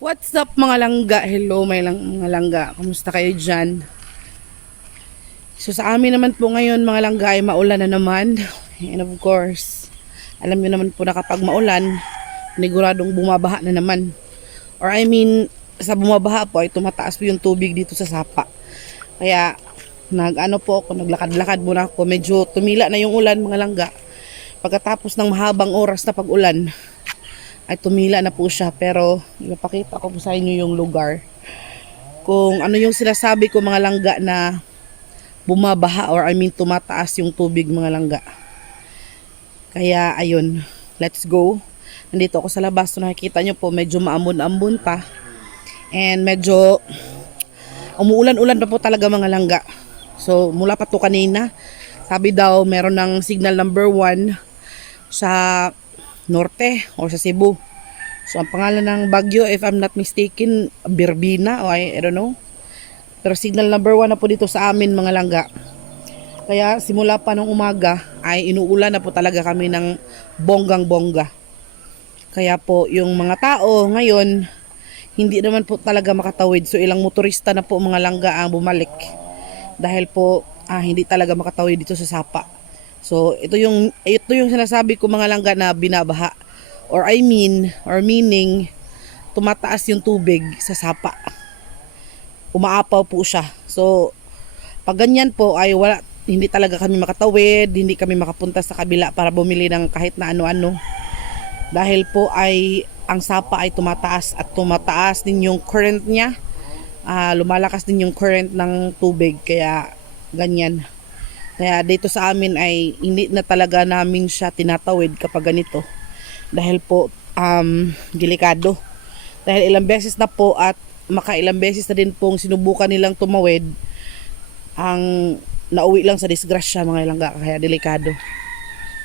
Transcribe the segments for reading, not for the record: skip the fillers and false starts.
What's up mga langga? Hello mga langga. Kamusta kayo dyan? So sa amin naman po ngayon mga langga ay maulan na naman. And of course, alam niyo naman po na kapag maulan, niguradong bumabaha na naman. Or I mean, sa bumabaha po ay tumataas po yung tubig dito sa sapa. Kaya naglakad-lakad muna ako. Medyo tumila na yung ulan mga langga. Pagkatapos ng mahabang oras na pag-ulan, ay tumila na po siya, pero ipapakita ko po sa inyo yung lugar kung ano yung sinasabi ko mga langga na bumabaha or I mean tumataas yung tubig mga langga. Kaya ayun, let's go. Nandito ako sa labas, so nakikita nyo po medyo maambon-ambon pa and medyo umuulan-ulan pa po talaga mga langga. So mula pa to kanina, sabi daw meron ng signal number 1 sa norte o sa Cebu. So ang pangalan ng bagyo, if I'm not mistaken, Birbina o I don't know. Pero signal number 1 na po dito sa amin mga langga. Kaya simula pa ng umaga ay inuulan na po talaga kami ng bonggang-bongga. Kaya po yung mga tao ngayon hindi naman po talaga makatawid. So ilang motorista na po mga langga ang bumalik. Dahil po hindi talaga makatawid dito sa sapa. So ito yung sinasabi ko mga langga na binabaha or meaning tumataas yung tubig sa sapa. Umaapaw po siya. So pag ganyan po ay hindi talaga kami makatawid, hindi kami makapunta sa kabila para bumili ng kahit na ano-ano. Dahil po ay ang sapa ay tumataas at tumataas din yung current niya. Lumalakas din yung current ng tubig kaya ganyan. Kaya dito sa amin ay hindi na talaga namin siya tinatawid kapag ganito. Dahil po delikado. Dahil ilang beses na po at makailang beses na din pong sinubukan nilang tumawid, ang nauwi lang sa disgrasya mga langga, kaya delikado.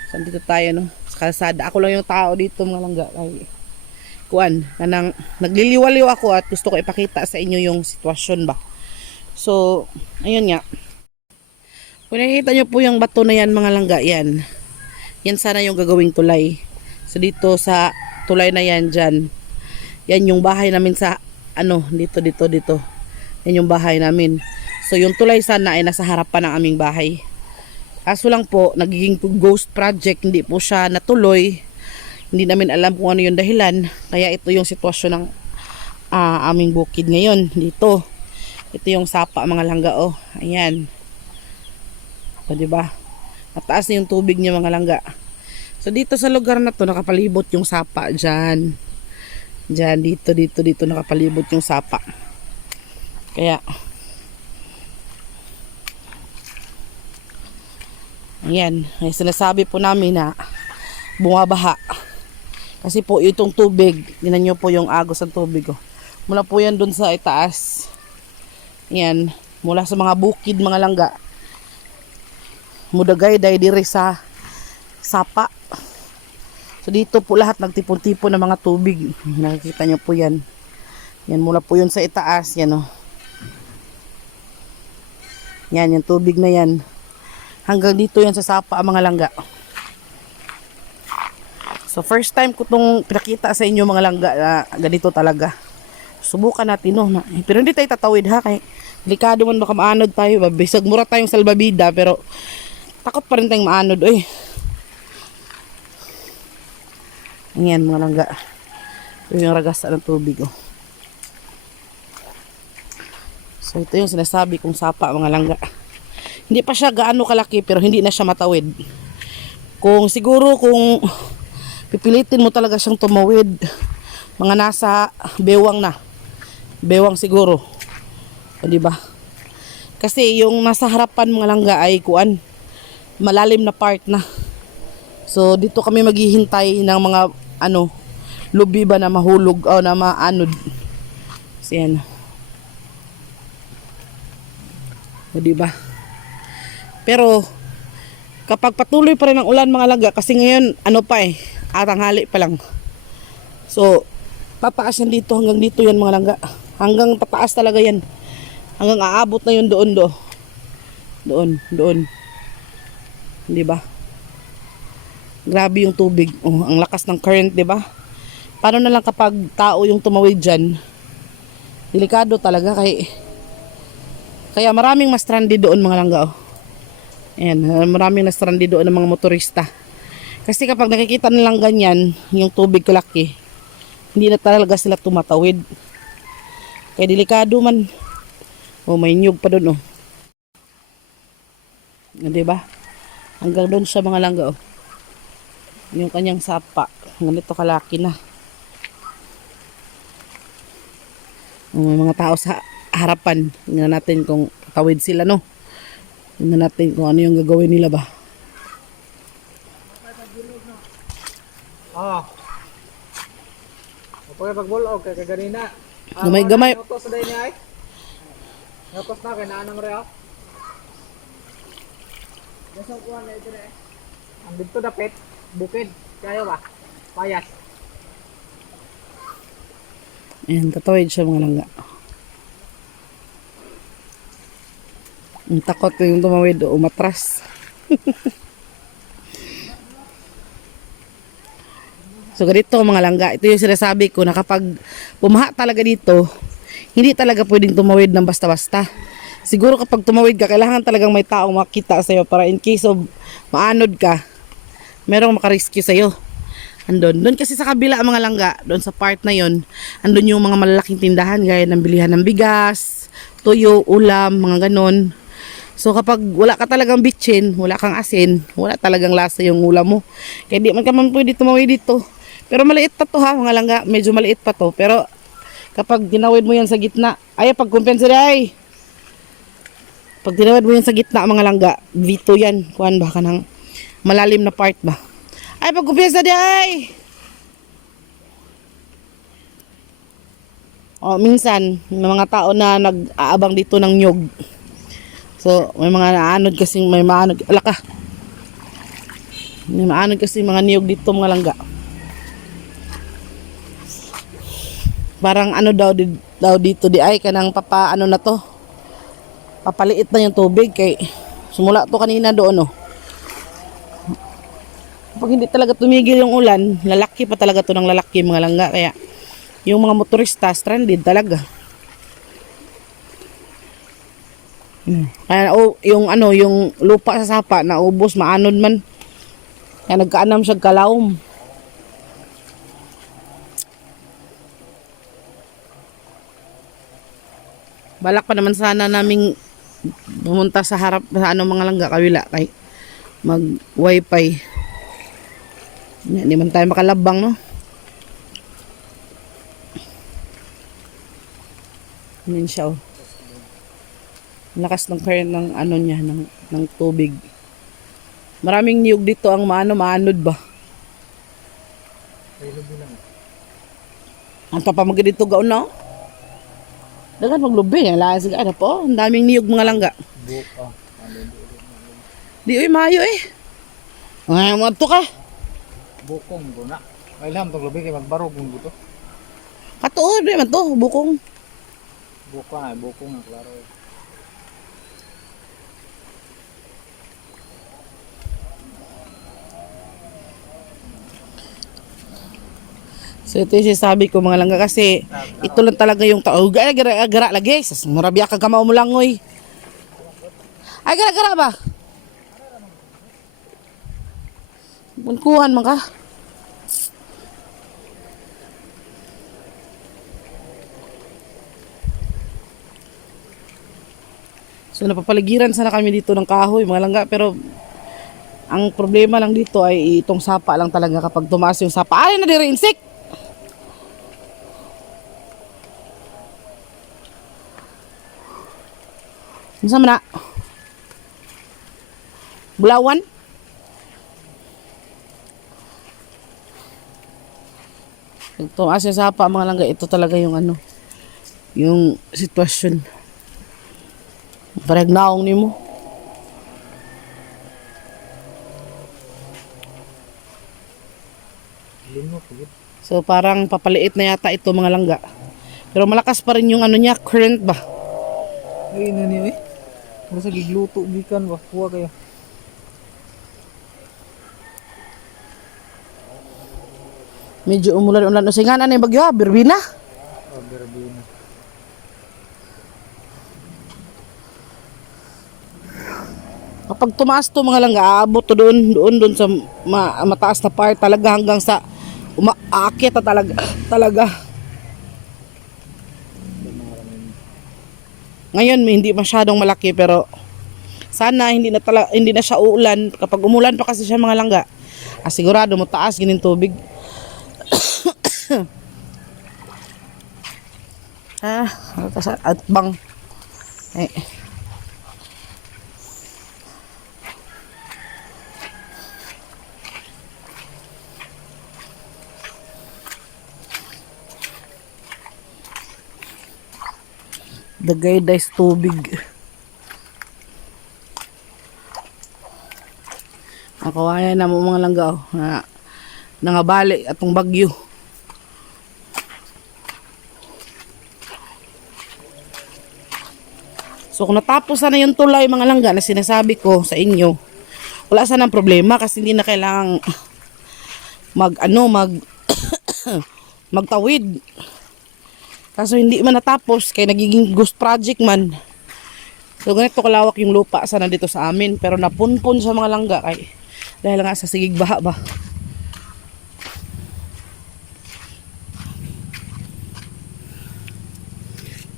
So dito tayo no, sa kalsada. Ako lang yung tao dito mga langga. Nagliliwaliw ako at gusto ko ipakita sa inyo yung sitwasyon ba. So ayun nga. Kung nakikita nyo po yung bato na yan mga langga, yan sana yung gagawing tulay. So dito sa tulay na yan dyan, yan yung bahay namin sa dito. Yan yung bahay namin. So yung tulay sana ay nasa harapan ng aming bahay. Kaso lang po, nagiging ghost project, hindi po siya natuloy. Hindi namin alam kung ano yung dahilan. Kaya ito yung sitwasyon ng aming bukid ngayon dito. Ito yung sapa mga langga oh. Ayan. So, diba? Mataas na yung tubig niya mga langga. So dito sa lugar na to nakapalibot yung sapa dyan. Dito nakapalibot yung sapa. Kaya ayan, ay sinasabi po namin na bumabaha. Kasi po itong tubig, tingnan nyo po yung agos ng tubig oh. Mula po yan dun sa itaas. Ayan, mula sa mga bukid mga langga. Mudagay dahil diri sa sapa. So dito po lahat nagtipon-tipon ng mga tubig. Nakikita nyo po yan. Yan mula po yun sa itaas. Yan o. Yan yung tubig na yan. Hanggang dito yan sa sapa mga langga. So first time ko itong pinakita sa inyo mga langga na ganito talaga. Subukan natin no. Pero hindi tayo tatawid ha. Kaya delikado man baka maanod tayo. Bisag mura tayong salbabida pero takot pa rin tayong maanod. Uy. Ayan mga langga. Ito yung ragasa ng tubig oh. So ito yung sinasabi kong sapa mga langga. Hindi pa siya gaano kalaki pero hindi na siya matawid. Kung pipilitin mo talaga siyang tumawid, mga nasa bewang na. Bewang siguro. O diba? Kasi yung nasa harapan mga langga ay malalim na part na. So dito kami maghihintay ng mga lubi ba na mahulog o na maanod. So yan. O diba? Pero kapag patuloy pa rin ang ulan mga langga, kasi ngayon tanghali pa lang. So tataas yan dito hanggang dito yan mga langga. Hanggang tataas talaga yan. Hanggang aabot na yun doon. Di ba? Grabe yung tubig. Oh, ang lakas ng current, di ba? Paano na lang kapag tao yung tumawid dyan? Delikado talaga kaya maraming mas stranded doon mga langga. Oh. Ayan, maraming na stranded doon ng mga motorista. Kasi kapag nakikita nilang ganyan, yung tubig kalaki, hindi na talaga sila tumatawid. Kaya delikado man. Oh, may nyug pa doon oh. Diba? Hanggang doon sa mga langga oh. Yung kanyang sapa. Ganito kalaki na. May mga tao sa harapan. Tingnan natin kung tawid sila, no? Tingnan natin kung ano yung gagawin nila ba. Pagbulo kay kaganina. Gamay-gamay. Utos na niya ay. Utos na kay naanang reo. Dasong kuha na ito eh. Ang dito dapit, bukid. Kaya ba? Payas. Ayan, tatawid siya mga langga. Ang takot ko yung tumawid o umatras. So ganito mga langga, ito yung sinasabi ko na kapag pumaha talaga dito, hindi talaga pwedeng tumawid ng basta-basta. Siguro kapag tumawid ka, kailangan talagang may taong makita sa'yo para in case of maanod ka, merong makarescue sa'yo. Doon kasi sa kabila mga langga, doon sa part na yon, andun yung mga malalaking tindahan gaya ng bilihan ng bigas, tuyo, ulam, mga ganon. So kapag wala ka talagang bitchin, wala kang asin, wala talagang lasa yung ulam mo. Kaya di man ka man pwede tumawid dito. Pero maliit pa to ha mga langga, medyo maliit pa to. Pero kapag tinawid mo yan sa gitna, ay pagkumpensa ay. Pag tinawid mo yan sa gitna mga langga, vito yan, kuhan ba ka ng malalim na part ba. Ay pagkumpensa ay. O minsan, may mga tao na nag-aabang dito ng nyog. So, may mga naanod kasi, may maanod, alaka. May maanod kasi mga niyog dito mga langga. Parang ano daw dito di ay kanang ano na to. Papaliit na yung tubig kay sumula to kanina doon oh. Pag hindi talaga tumigil yung ulan, lalaki pa talaga to ng lalaki mga langga kaya yung mga motorista stranded talaga. Kaya yung ano, yung lupa sa sapa naubos, maanod man. Kaya nagkaanam siya kalawom. Balak pa naman sana naming pumunta sa harap sa ano mga langga kawila kay mag wifi. Hindi man tayo makalabang no. Yan siya oh. Lakas ng current ng ano niya ng tubig. Maraming niyog dito ang maanod ba. Ang papamagid dito gaon na. Dagan maglubi yan lahat sige ano po. Ang daming niyog mga langga. Di oy mayo eh. Ay mo to ka. Bukong do na. Ay lam tong lubi kay magbarog mo buto. Katuod man to bukong. Bukong na klaro. So ito yung sinasabi ko mga langga kasi ito lang talaga yung tao. Gara lagi. Sas murabiya ka kamao mo lang oy. Ay gara ba? Bunkuhan man ka. So napapaligiran sana kami dito ng kahoy mga langga pero ang problema lang dito ay itong sapa lang talaga kapag tumaas yung sapa. Ay na dire insect. Unsa man na? Bulawan? Pag tumaas yung sapa mga langga, ito talaga yung ano, yung sitwasyon. Parang naong ni mo. So parang papaliit na yata ito mga langga. Pero malakas pa rin yung ano niya, current ba? Ay na niyo eh. Mura sa gigluto gikan ba kuha kayo. Medyo umulan-ulan. O singa na yung bagyo ha, Birbina. Oh, Berbina. Kapag tumaas to mga langga, aabot to doon sa mataas na part talaga hanggang sa umaakit na talaga. Ngayon hindi masyadong malaki pero sana hindi na siya uulan. Kapag umulan pa kasi siya mga langga, sigurado mo taas ginin tubig. At bang eh. Dagay days tubig. Ako ayan na mo mga langga na nangabali atong bagyo. So kung natapos na yung tulay mga langga na sinasabi ko sa inyo, wala sanang problema kasi hindi na kailangang magtawid. Kaso hindi man natapos kaya nagiging ghost project man. So ganito kalawak yung lupa sana dito sa amin pero napunpon sa mga langga kay dahil nga sa sigig baha ba.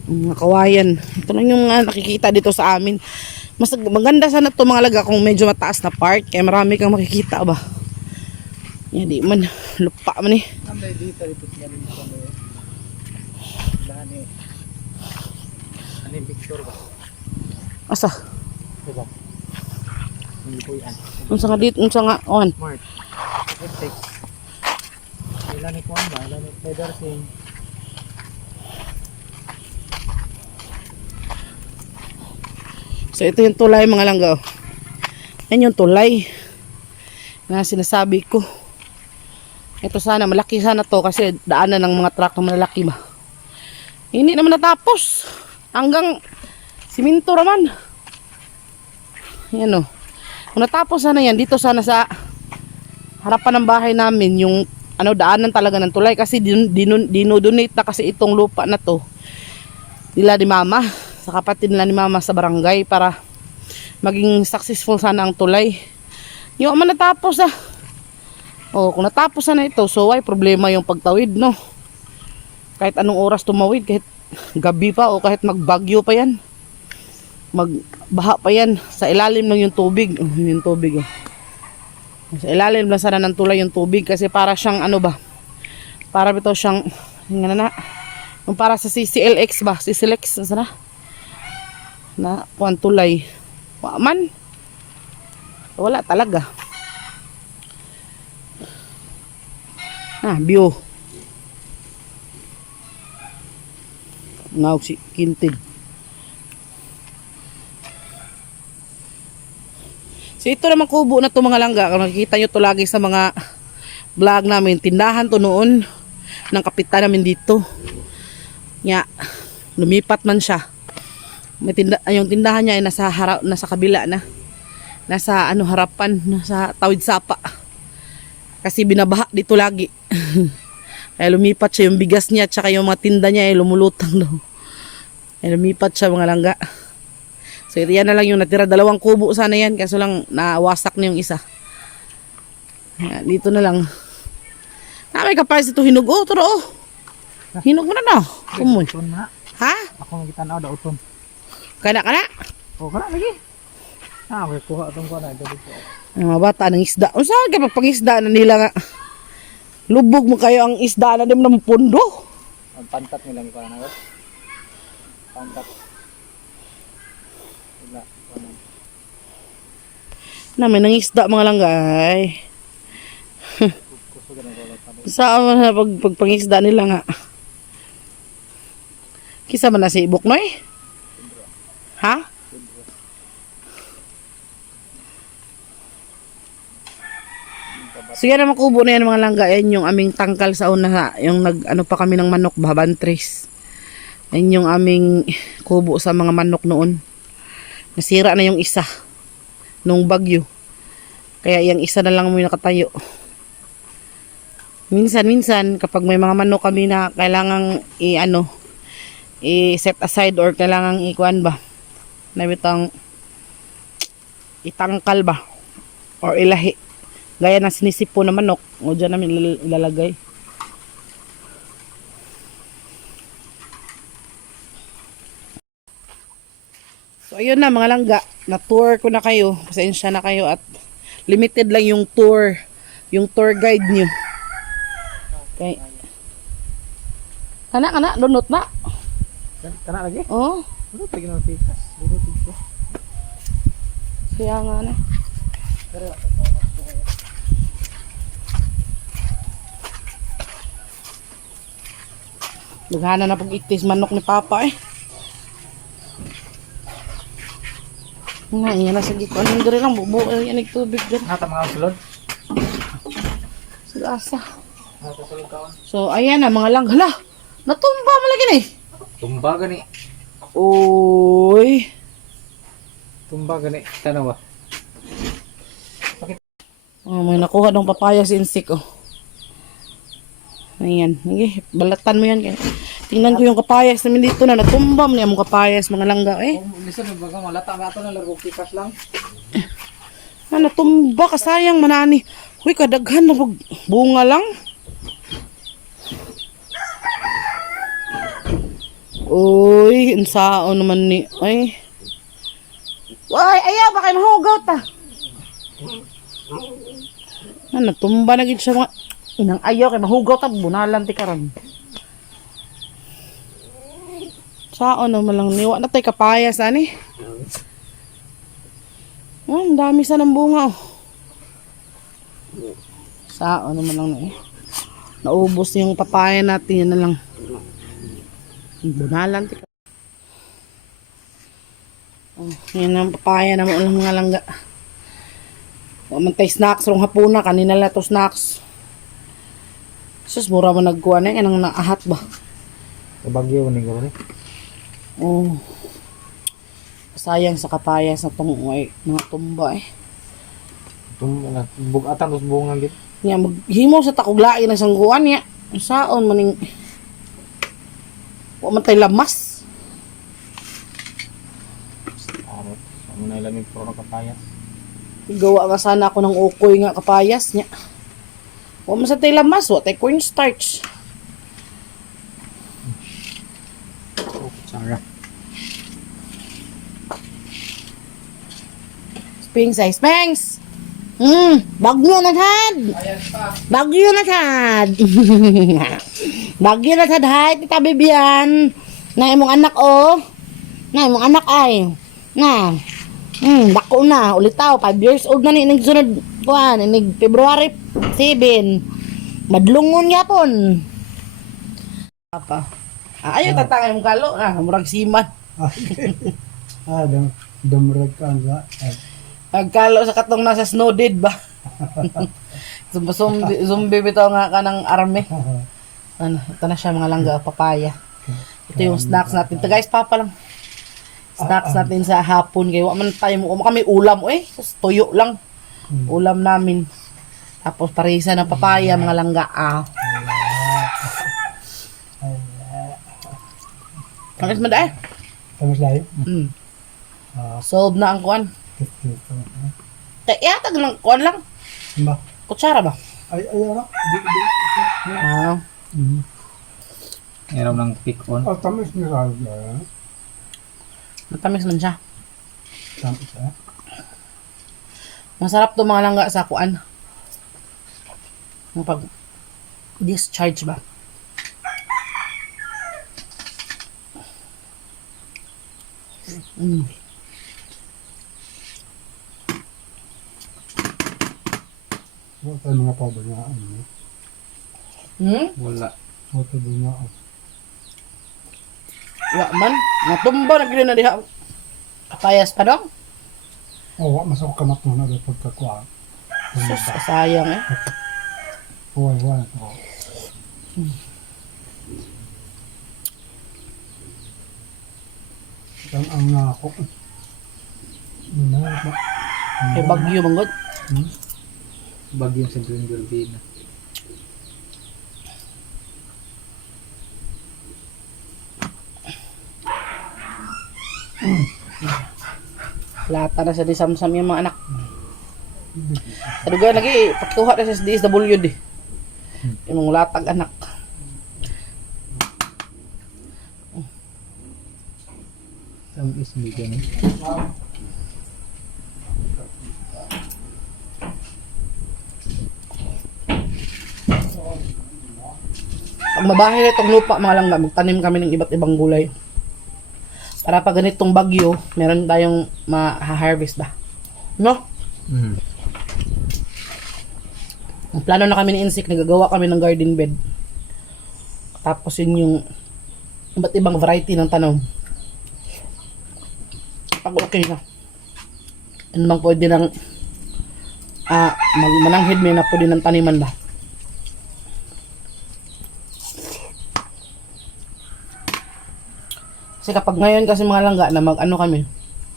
Mga kawayan. Ito lang yung nakikita dito sa amin. Mas maganda sana ito mga laga kung medyo mataas na part kaya marami kang makikita ba. Yan di man lupa man eh. Sampai dito sila rin sa mga. Lani. Ano yung picture ba? Asa? Diba? Hindi po yan. Unsa nga dito, unsa nga on. Smart. Epic. Ilan ni Kwan ba? Ilan ni Federsing. So ito yung tulay mga langga. Yan yung tulay na sinasabi ko. Ito sana, malaki sana to kasi daanan ng mga truck na malaki ba. Hindi naman natapos. Hanggang siminto naman. Yan o. Kung natapos sana yan, dito sana sa harapan ng bahay namin yung daanan talaga ng tulay kasi dinodonate na kasi itong lupa na to nila ni mama sa kapatid nila ni mama sa barangay para maging successful sana ang tulay. Yung man natapos kung natapos sana ito, so ay problema yung pagtawid no. Kahit anong oras tumawid, kahit gabi pa o kahit magbagyo pa yan, magbaha pa yan, sa ilalim lang yung tubig. Yung tubig sa ilalim lang sana ng tulay yung tubig kasi para siyang para ito siyang yung para sa CCLX ba, CCLX sana na kuan tulay man wala talaga. View now si Kintig. So ito naman kubo na to mga langga. Kung nakikita nyo to lagi sa mga vlog namin, tindahan to noon ng kapitan namin dito. Lumipat man siya. Yung tindahan niya ay nasa kabila na. Nasa harapan, nasa tawid sapa. Kasi binabaha dito lagi. Kaya lumipat siya, yung bigas niya at saka yung mga tinda niya ay lumulutang daw. Kaya lumipat siya mga langga. So yan na lang yung natira. 2 kubo sana yan. Kaso lang nawasak na yung isa. Yan, dito na lang. May kapayas ito hinog. Turo hinog mo na no. Kumoy. Ha? Ako makita na daw uton. Kana. Kana lagi. May kuha itong kuha na. Mga bata ng isda. O saan ka pag-isda na nila nga? Lubog mo kayo ang isda na din ng pundo. Ang pantat nila ni kuha na. Pantat. May nangisda mga langgay. Saan man pagpangisda nila nga. Kisa man na si Buknoy? Ha? So yan naman kubo na yan mga langga. Yan yung aming tangkal sa una. Yung pa kami ng manok, babantris. Yan yung aming kubo sa mga manok noon. Nasira na yung isa. Nung bagyo. Kaya yung isa na lang mo nakatayo. Minsan kapag may mga manok kami na kailangang i-set aside or kailangang ikuan ba, na bitang itangkal ba or ilahi. Gaya ng sinisipo na manok, o dyan namin ilalagay. So ayun na mga langga, na-tour ko na kayo. Pasensya na kayo at limited lang yung tour guide nyo. Okay. Kana, lunot na. Kana lagi? Oh, Ano lagi ng pikas? Lunod ko. kaya nga na. Pero Maghana na pag itis manok ni Papa eh. Nga, yan na sige ko. Anong diri lang, bubuo yan nagtubig dyan. nata mga sulod. Sigasa. Nata sulod kaon. So, ayan na mga lang. Hala, natumba malagi na eh. Tumba gani. Uy. Tumba gani. Tanawa. Oh, may nakuha ng papaya si Insik oh. Ayan. Sige, balatan mo yan. Tingnan ko yung kapayas namin dito na natumba mo niya mong kapayas mga langga eh. Kung listen baga malata nga ato na largo pikas lang. Natumba ka sayang manani. Uy, kadaghan na bunga lang. Uy, insao naman ni. Ay. Uy, ayaw, baka mahugaw ta. Natumba na gid siya mga inang ayaw kay mahugaw ta bunalan ti karon. Sao naman lang niwa na tay kapayas ani. Oh, ang dami sa ng bunga oh. Sao naman lang na eh. Naubos yung papaya natin yan na lang. Bunalan ti. Oh, yan ang papaya na mo lang mga langga. Mantay snacks rong hapuna kanina la to snacks. Sus mura mo nagkuha na yan ang naahat ba. Kabagyo ni garo. Oh. Sayang sa kapayas na tong mga tumba eh. Tumba bugatan dos bunga gid. Nya maghimo sa takuglain ng sangguan niya. Saon maning wa man tay lamas. Ano na ilamig pro kapayas. Gawa nga sana ako ng ukoy nga kapayas niya. Wa man sa tay lamas, wa tay cornstarch. Sarah. Spangs! Bagyo na tad! Bagyo na tad! Bagyo na tad hay, tita Bibian! Na imong anak oh! Na imong anak ay! Na! Dako na, ulitaw, 5 years old na ni nagsunod kuan, nig February 7. Madlungon yapon. Apa? Ayaw tatangay mong kalo, murag siman. Dumrag ka nga. Pagkalo sa katong nasa snowdid ba? Zombie bitaw nga ka ng army. Ano, ito na siya mga langga, papaya. Ito yung snacks natin. Ito guys, papa lang. Snacks natin sa hapon. Kaya man tayo mo kami ulam. Tuyo lang. Ulam namin. Tapos parisa ng papaya, mga langga. Tamis mo dahil? Tamis dahil? Solve na ang kuan. Yatag lang, kuan lang. Ba? Kutsara ba? Ayaw na. Ayaw ng pick on. Tamis ni Raja. Matamis man siya. Tamis Masarap to mga langga sa kuan. Yung pag discharge ba? Wala tayo mga pabayaan. Wala. Wala tayo pabayaan. Wa man. Natumba na gila na diha. Kapayas pa dong. Oo, masok ka na ito na pagkakuha. Sus, sayang eh. Wala. Ang nga ako. Kay bagyo manggod. Bagyo sa Green Building. Lata na sa disamsam yung mga anak. Kaduga lagi, pagkuha na sa DSWD. Yung mga latag anak. Ang ismi ko na. Pag mabahay na itong lupa mga langga, magtanim kami ng iba't ibang gulay. Para pag ganitong bagyo, meron tayong ma-harvest ba? No? Ang plano na kami ni Insik, nagagawa kami ng garden bed. Tapos yun yung iba't ibang variety ng tanom. Pag okay na. Ano bang pwede ng mananghid may na pwede ng taniman ba? Kasi kapag ngayon kasi mga langga na mag-ano kami,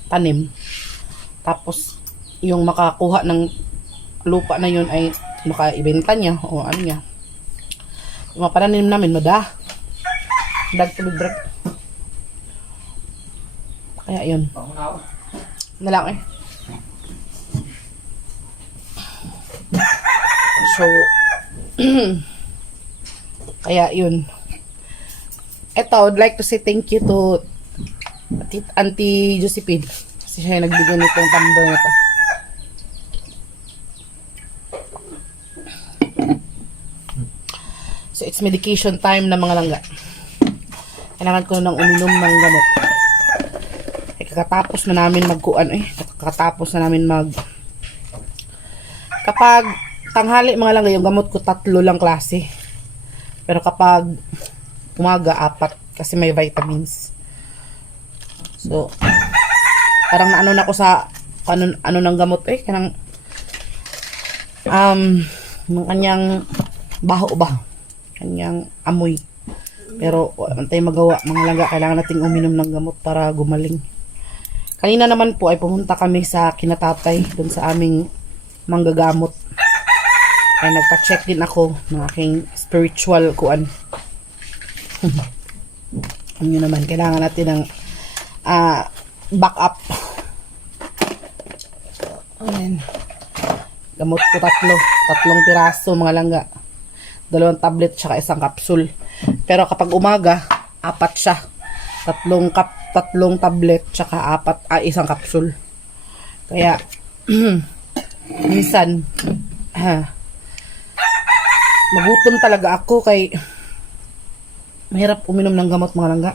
tanim, tapos yung makakuha ng lupa na yun ay makaibenta niya o ano niya. Yung mga pananim namin, dag tubig break. Kaya yun. Na lang eh. So, kaya yun. Eto, I would like to say thank you to Auntie Josephine. Kasi siya yung nagbigay nitong tumbler na to. So, it's medication time na mga langga. Kailangan ko nang uminom ng gamot. Kakatapos na namin kakatapos na namin kapag tanghali mga langga, yung gamot ko 3 lang klase. Pero kapag umaga 4 kasi may vitamins. So, parang naano na ako sa ano ng gamot kanang ng kanyang baho ba? Kanyang amoy. Pero wala tayong magawa mga langga, kailangan nating uminom ng gamot para gumaling. Kanina naman po ay pumunta kami sa kinatatay dun sa aming manggagamot. Ay nagpa-check din ako ng aking spiritual kuan. Ano naman, kailangan natin ng backup. Ayan. Gamot ko 3 piraso mga langga. 2 tablet tsaka 1 capsule. Pero kapag umaga, 4 siya. 3 tablet tsaka 1 capsule. Kaya minsan magutom talaga ako kay mahirap uminom ng gamot mga langga.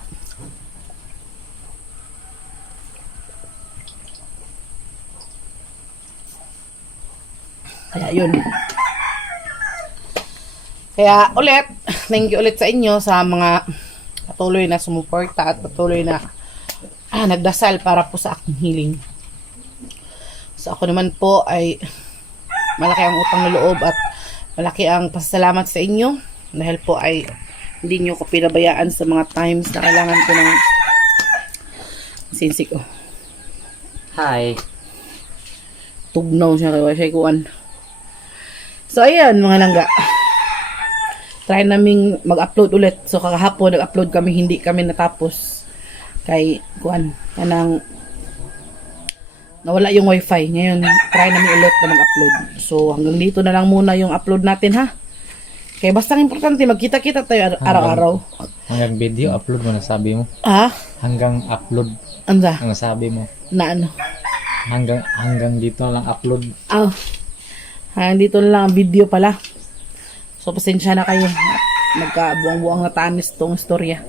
Kaya yun. Kaya ulit, thank you ulit sa inyo sa mga patuloy na sumuporta at patuloy na nagdasal para po sa aking healing. So ako naman po ay malaki ang utang na loob at malaki ang pasasalamat sa inyo dahil po ay hindi nyo ko pinabayaan sa mga times na kailangan ko ng sinsik. Hi. Tugnaw siya kaya siya kuwan. So ayan mga langga, try naming mag-upload ulit. So kakahapon nag-upload kami, hindi kami natapos kay kuan kanang nawala yung wifi. Ngayon try namin ulit na mag-upload. So hanggang dito na lang muna yung upload natin ha. Kaya basta importante magkita-kita tayo araw-araw. Hanggang video upload mo, nasabi mo. Hanggang upload Anda? ang nasabi mo. Na ano? Hanggang dito lang upload. Hanggang dito na lang ang video pala. So pasensya na kayo. Nagkabuang-buang na tanis tong istorya.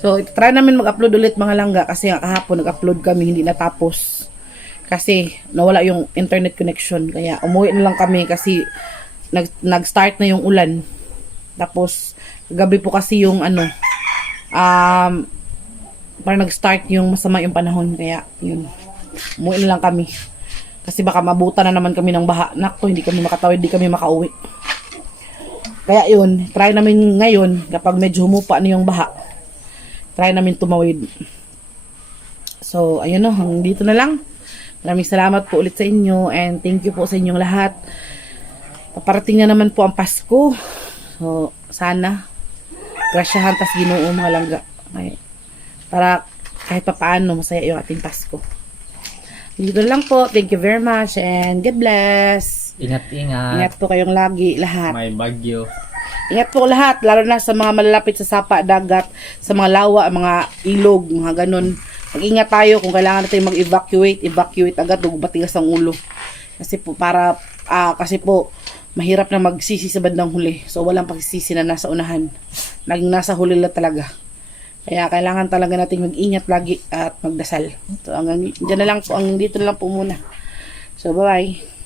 So try namin mag-upload ulit mga langga kasi kahapon nag-upload kami, hindi natapos. Kasi nawala yung internet connection. Kaya umuwi na lang kami kasi nag-start na yung ulan. Tapos gabi po kasi yung parang nag-start yung masama yung panahon. Kaya yun, umuwi na lang kami kasi baka mabuta na naman kami ng baha. Nakto, hindi kami makatawid, hindi kami makauwi. Kaya yun, try namin ngayon kapag medyo humupa na yung baha, try namin tumawid. So ayun no, hanggang dito na lang. Maraming salamat po ulit sa inyo and thank you po sa inyong lahat. Paparating na naman po ang Pasko. So, sana grasyahan tas Ginoo mga langga. Okay. Para kahit papaano masaya yung ating Pasko. Dito lang po. Thank you very much and God bless. Ingat-ingat. Ingat po kayong lagi lahat. May bagyo. Ingat po lahat, lalo na sa mga malalapit sa sapa, dagat, sa mga lawa, mga ilog, mga ganun. Mag-ingat tayo kung kailangan natin evacuate agad, huwag matigas ang ulo. Kasi po kasi po mahirap na magsisi sa bandang huli. So walang pagsisisi na nasa unahan. Naging nasa huli lang talaga. Kaya kailangan talaga natin mag-ingat lagi at magdasal. So dito na lang po muna. So bye-bye.